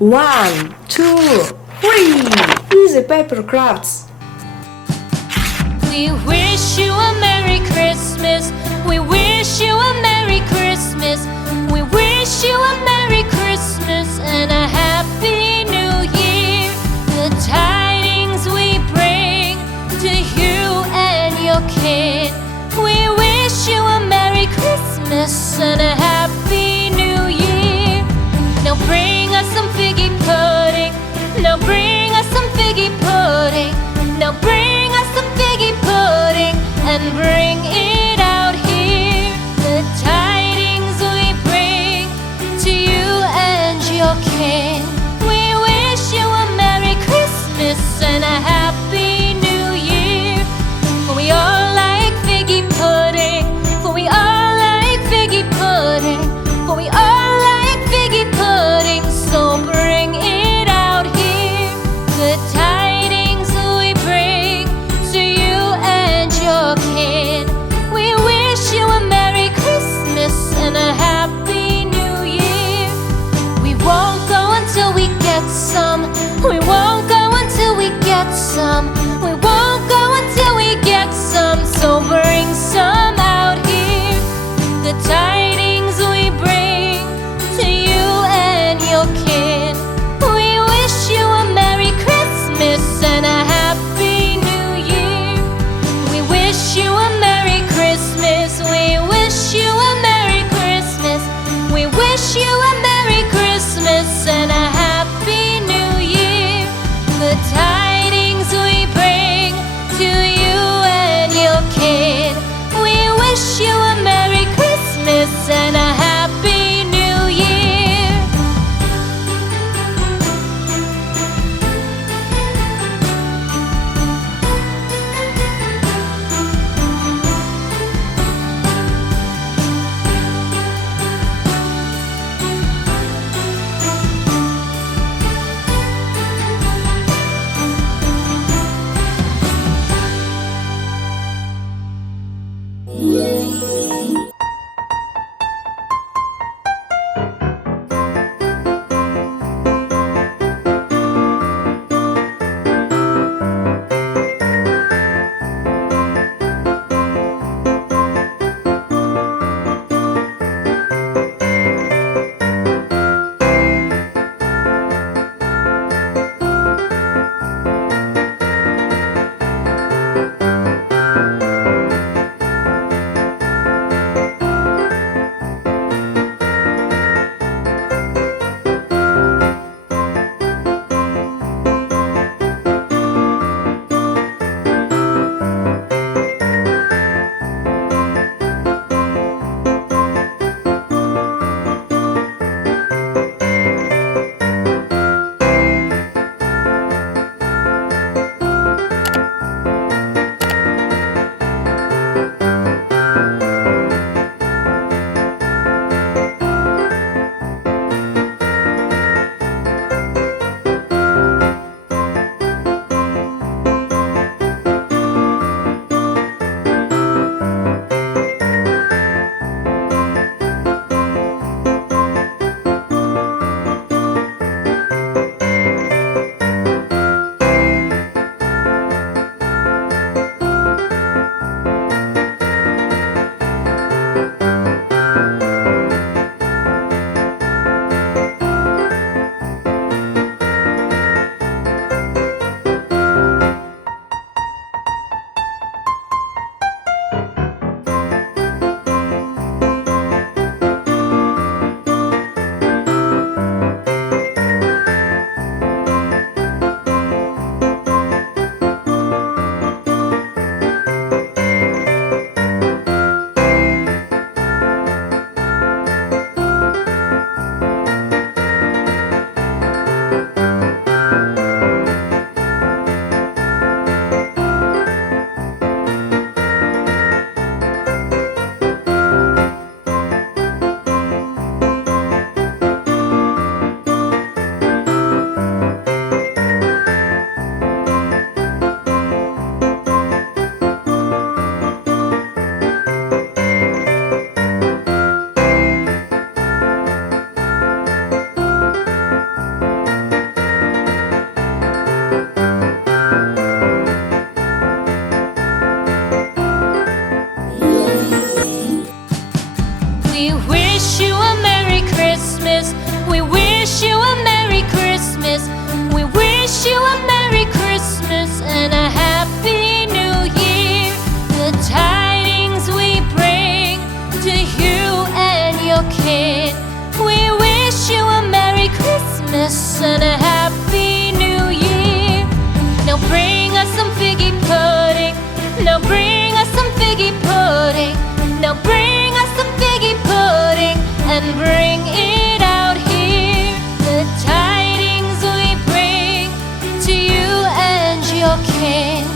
1, 2, 3. Easy paper crafts. We wish you a Merry Christmas. We wish you a Merry Christmas. We wish you a Merry Christmas and a Happy New Year. The tidings we bring to you and your kid. We wish you a Merry Christmas and a Happy New Year. Now bring us some figgy pudding. Now bring us some figgy pudding. Now bring us some figgy pudding and bring it out here. The tidings we bring to you and your kin. We wish you a Merry Christmas and a Happy New Year. For we all like figgy pudding. For we all like figgy pudding. For we all like figgy pudding. So bring it out here. The tidings we bring to you and your kid. We wish you a Merry Christmas and a Happy New Year. We won't go until we get some. We won't go until we get some. We won't go until we get some. So bring some out here. The tidings we bring to you and your kid. We wish you a Merry Christmas and a Happy New Year. We wish you a Merry Christmas. We wish you a Merry Christmas. We wish you a Merry Christmas and a Happy New Year. Christmas and a Happy New Year. Now bring us some figgy pudding. Now bring us some figgy pudding. Now bring us some figgy pudding and bring it out here. The tidings we bring to you and your king.